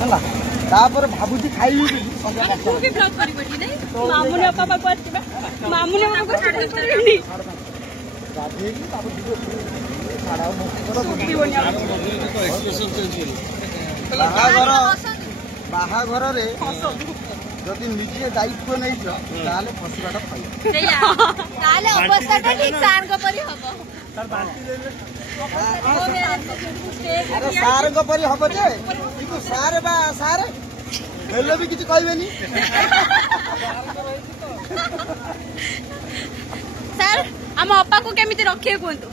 ହେଲା तापर भाबुची खाइबी संध्या तू के ब्लॉग करी बडी नै मामुने पापा को आछबा मामुने पापा को स्टार्ट करबी गाधे की तापर दिगो साडा मोटर सुखी होनिया एक्सप्रेशन चेंज करी बाहाघर रे जदि निजे दायित्व नै छ ताले फसबाटा पाइ ताले अवस्थाटा ठीक सार को परि हबो सर बांटी देले अरे सार को परि हबो जे किंतु सार बा सार हेलो भी किछ कहबेनी सर हम अप्पा को केमिति रखे कोंतु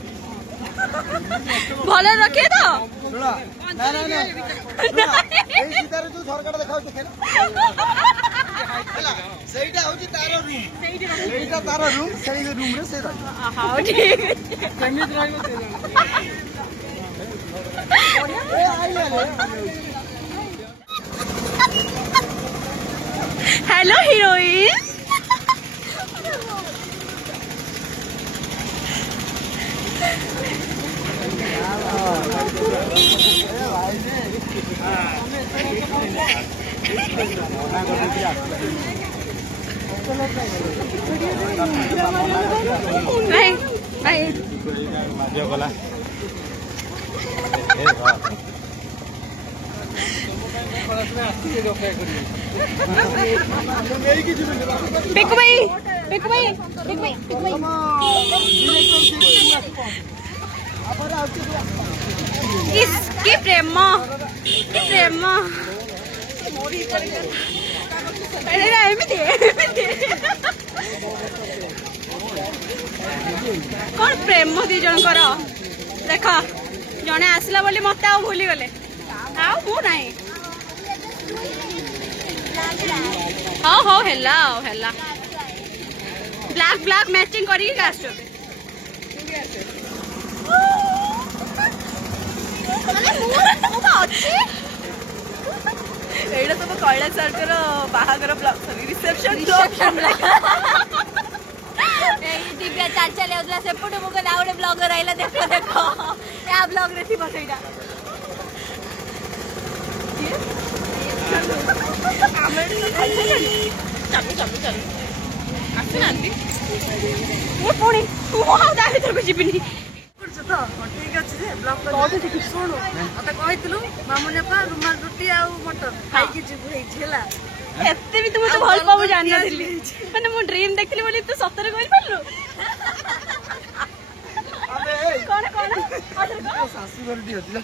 भले रखे तो सुना ना ना ना ए सीतार जो सरकार देखाउ छ खेला सेइटा होची तारो रूम सेइटा तारो रूम सेइ रूम रे से रही हां ठीक केमिति रहबो ते ए आइले हेलो हीरोइन नहीं नहीं पिकू भाई पिकू भाई पिकू भाई पिकू भाई की प्रेम कौन प्रेम दी जनकर देख जड़े आसला बोली मत भूली गले मु ना हाँ हाँ हेला हेला ब्लैक ब्लैक मैचिंग करी एटा सब कैलाश सर बाहागर रिसेप्शन दिव्या चाल चल सेपटे मुझे ना गोटे ब्लॉगर आइला देख देख या ब्लॉग रे थी बसैटा चलो चलो चलो आसना पुणी को जीविनी ठीक अच्छे ब्लॉग शुणु मत कहलु मामुने रुमाल रुटी आ मटर खाई जीवला एते भी तुम तो भल पाबो जान नथिली माने मु ड्रीम देखली बोली तू सତରେ कहि परलु अबे कोन कोन आदर को सासू घर दी होतिला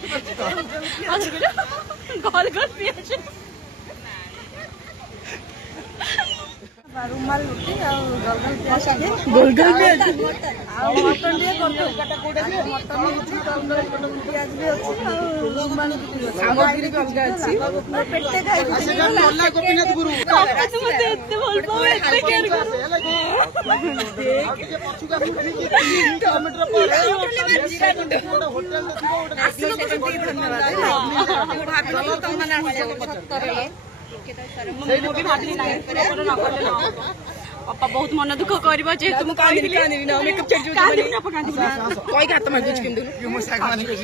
आदर को गॉल गॉल पियाछ रुमाल रुटी आ गोलगल भी अच्छी आ मटन दिए करतो मटन होची गोलगल प्याज भी अच्छी आ रुमाल सामग्री भी अलग अच्छी पेटे खाई सेटा मोल्ला गोपीनाथ गुरु तुम मते एते भल पाबो एते केयर कर देख के पछु का मुठी के किलोमीटर पर होटल थिबो ओटा धन्यवाद भाभी तुम मना पापा बहुत मन दुख करबा जे तुम कहली ना मेकअप चेंज कोई हाथ मार कुछ किंदु यो मोर साग मानी के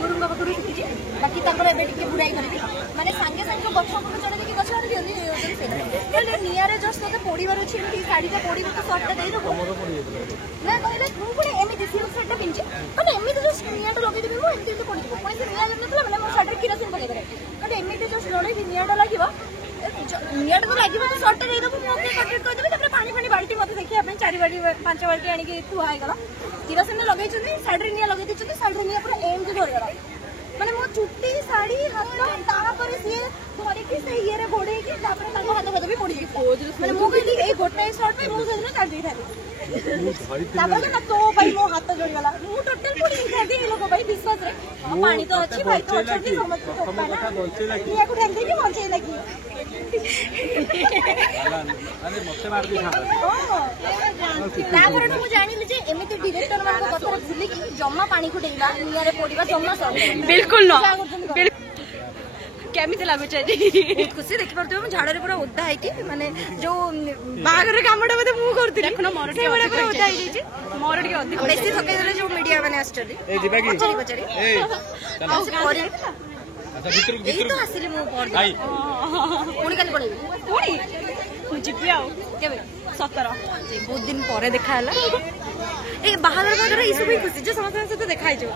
गुरुंग पाखरु शिखिछि बाकी तकर एबे टिके बुराई करबी माने संगे संगे गछ को चढ़े कि गछ आड़ दियली एले नियारे जस्ट तो पोड़ीवर अछि एमती साडीटा पोड़ीवर तो शॉर्टटा देई दबो ना कहले तू पुणी एमती सिल्क शर्टटा पिंछि माने एमती जस्ट नियाटा लगेइ देबी मो एमती तो पोड़ी पुणी से निया नथला माने मो शर्ट किरोसिन पके करे कहले एमती जस्ट लड़े कि नियाटा लागिबो नियाटा तो लागिबो तो शर्टटा देई दबो मो के कट कर देबे तबरे पानी पानी बाल्टी मते देखि आपन 4 बाल्टी 5 बाल्टी आनी के थुआ आइ गला किरोसिन लगेइ छथि साइड रे निया लगेइ दिछथि साइड रे निया पूरा एम के धरि गला माने मो चुट्टी साड़ी हाथ तारा पर से धरि के से ये रे घोड़े के तापर ताको हाथ बदबी पड़ी माने मो कहली ए गोटा शॉट पे मो सेदिन काट देई थाली तापर ना तो भाई मो हाथ जोड़ गला मो टोटल पड़ी थाली ए लोग भाई विश्वास रे पानी तो अच्छी भाई तो अच्छी समझ को ये को ढंग के पहुंचे लगी अरे मते मार दी था तापर मु जानिली जे एमिति डायरेक्टर मान को कथर भूली कि जम्मा पानी को डेला निया रे पड़ीबा जम्मा सब बिल्कुल न କେମିତି ଲାଗୁଛି ଆଜି? ବହୁତ ଖୁସି ଦେଖିପାରୁଥିବେ ମୁଁ ଝାଡରେ ପୁରା ଓଦା ହେଇକି ମାନେ ଯୋଉ ବାହାଘର କାମଟା ବୋଧେ ମୁଁ କରୁଥିଲି ଦେଖୁନ ମୋର ଟିକେ ସେଇଭଳିଆ ପୁରା ଅଧିକ ଓଦା ହେଇଯାଇଛି। ମୋର ଟିକେ ଅଧିକ ବେଶୀ ଥକେଇ ଦେଲେ ଯୋଉ ମିଡିଆ ମାନେ ଆସିଛନ୍ତି ପଚାରି ଆଉ ସେ ପରେ ଏଇ ତ ଆସିଲି ମୁଁ ପରଦିନ ପୁଣି କାଲି ପଳେଇବି ପୁଣି ମୁଁ ଯିବି ଆଉ କେବେ 17 ବହୁତ ଦିନ ପରେ ଦେଖା ହେଲା ଏଇ ବାହାଘର ଏଇ ସବୁ ଖୁସି ଯେ ସମସ୍ତଙ୍କ ସହିତ ଦେଖା ହେଇଯିବ।